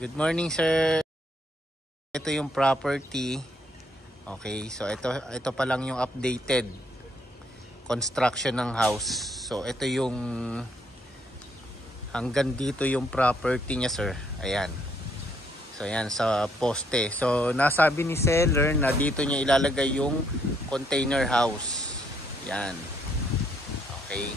Good morning, sir. Ito yung property. Okay, so ito pa lang yung updated construction ng house. So ito yung hanggang dito yung property niya, sir. Ayan. So ayan sa poste. So nasabi ni seller na dito niya ilalagay yung container house. Yan. Okay.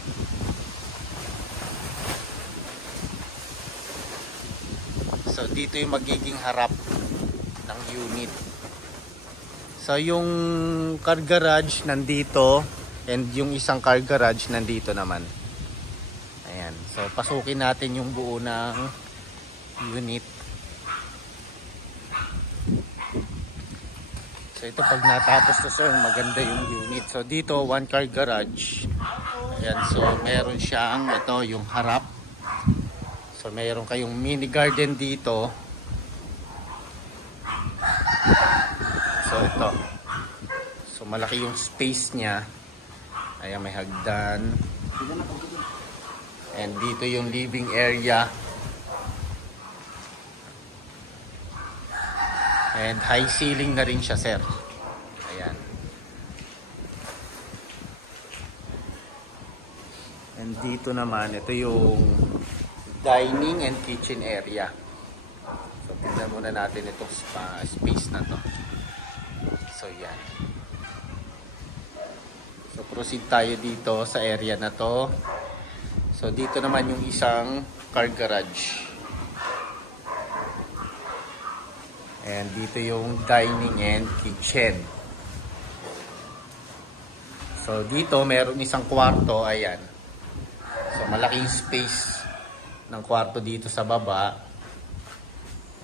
So dito yung magiging harap ng unit. So yung car garage nandito and yung isang car garage nandito naman. Ayan. So pasukin natin yung buo ng unit. So ito pag natapos to, sir, maganda yung unit. So dito one car garage. Ayan, so meron siyang ito yung harap. So meron kayong mini garden dito. So ito. So malaki yung space niya. Ayan, may hagdan. And dito yung living area. And high ceiling na rin siya, sir. Ayan. And dito naman, ito yung dining and kitchen area. So tingnan muna natin itong space na to. So yan. So proceed tayo dito sa area na to. So dito naman yung isang car garage. And dito yung dining and kitchen. So dito meron isang kwarto, ayan. So malaking space ng kwarto dito sa baba.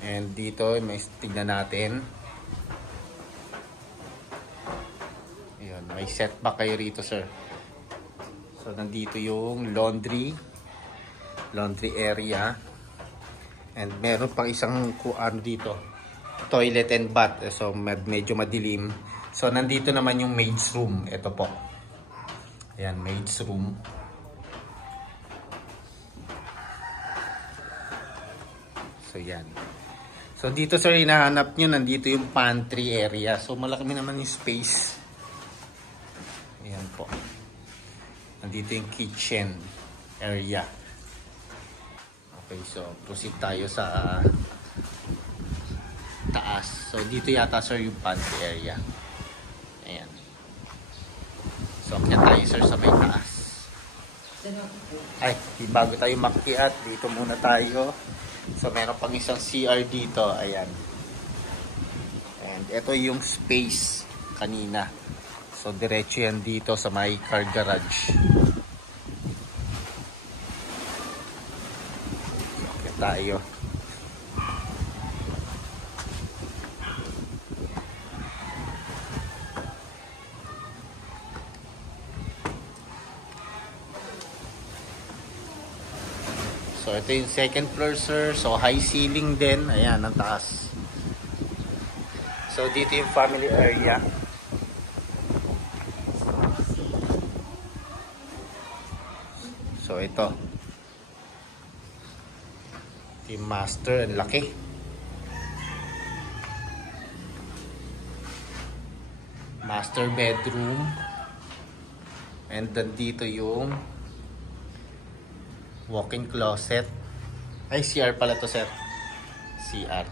And dito may tignan natin. Ayun, may setback kayo rito, sir. So nandito yung laundry area. And meron pang isang kuan dito, toilet and bath. So medyo madilim. So nandito naman yung maid's room. Ito po. Ayan, maid's room. So yan. So dito, sir, hinahanap nyo, nandito yung pantry area. So malaki naman yung space. Ayan po. Nandito yung kitchen area. Okay, so proceed tayo sa taas. So dito yata, sir, yung pantry area. Ayan. So kaya tayo, sir, sa may taas. Ay, bago tayo makiat, dito muna tayo. So meron pang isang CR dito, ayan. And ito yung space kanina. So diretso yan dito sa may car garage. Okay tayo. So ito yung second floor, sir. So high ceiling din. Ayan, ang taas. So dito yung family area. So ito yung master, ang laki. Master bedroom. And then dito yung walk-in closet. Ay, CR pala to, sir. CR.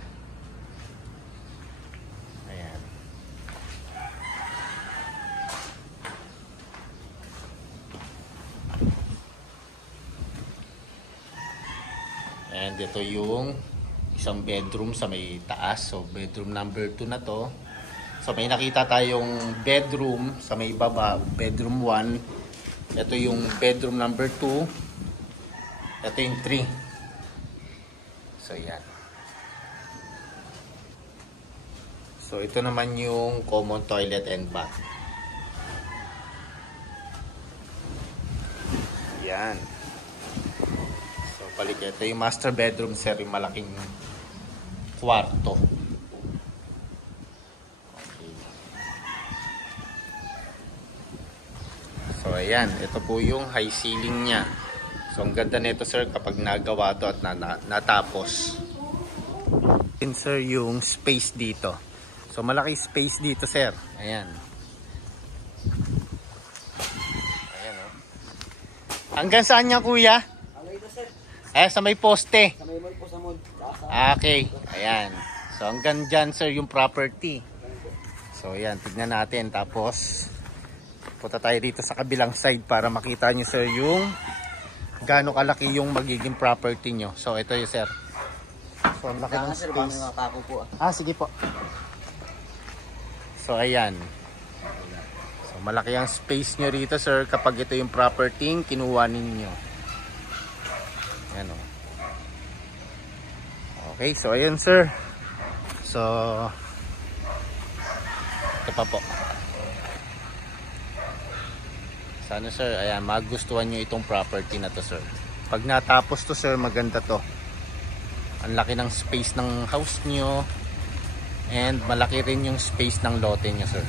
Ayan. And ito yung isang bedroom sa may taas. So, bedroom number 2 na to. So, may nakita tayong bedroom sa may baba. Bedroom 1. Ito yung bedroom number 2. Ito yung 3. So, yan. So, ito naman yung common toilet and bath. Yan. So, balik. Ito yung master bedroom, sir. Yung malaking kwarto. Okay. So, ayan. Ito po yung high ceiling niya. So ang ganda nito, sir, kapag nagawa to at natapos. And sir, yung space dito. So malaki space dito sir. Ayan. Ayan oh. Hanggang saan niya kuya? Sa may poste. Sa may mall po sa mall. Okay. Ayan. So hanggang dyan sir yung property. So ayan, tignan natin. Tapos punta tayo dito sa kabilang side para makita nyo sir yung gaano kalaki yung magiging property nyo. So ito yung sir. So ang laki ng Sir, baka may space. makako po Sige po. So ayan. So malaki ang space nyo rito sir kapag ito yung property kinuha ninyo. Ayan o. Okay, so ayun sir. So ito pa po. Sana sir, ayan, magustuhan nyo itong property na to sir. Pag natapos to sir, maganda to. Ang laki ng space ng house nyo and malaki rin yung space ng lote nyo sir.